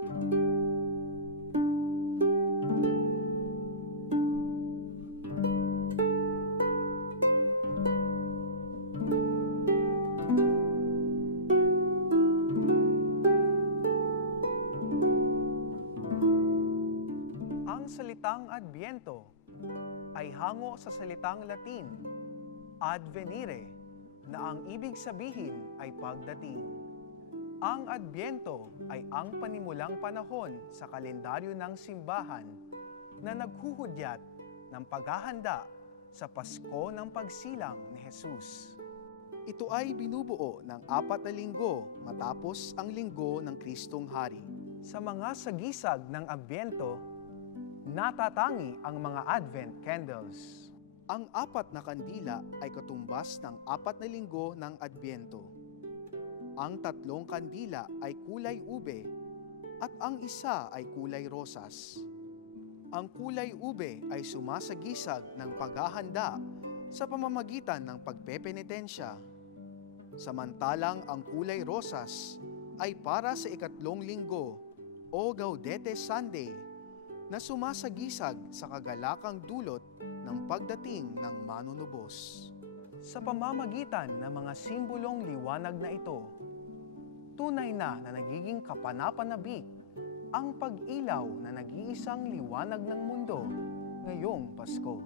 Ang salitang Adbyento ay hango sa salitang Latin, advenire, na ang ibig sabihin ay pagdating. Ang Adbyento ay ang panimulang panahon sa kalendaryo ng simbahan na naghuhudyat ng paghahanda sa Pasko ng pagsilang ni Jesus. Ito ay binubuo ng 4 na linggo matapos ang linggo ng Kristong Hari. Sa mga sagisag ng Adbyento, natatangi ang mga Advent candles. Ang 4 na kandila ay katumbas ng 4 na linggo ng Adbyento. Ang 3 kandila ay kulay ube at ang isa ay kulay rosas. Ang kulay ube ay sumasagisag ng paghahanda sa pamamagitan ng pagpepenitensya. Samantalang ang kulay rosas ay para sa 2 linggo o Gaudete Sunday na sumasagisag sa kagalakang dulot ng pagdating ng manunubos. Sa pamamagitan ng mga simbolong liwanag na ito, tunay na nagiging kapanapanabik ang pag-ilaw na nag-iisang liwanag ng mundo ngayong Pasko.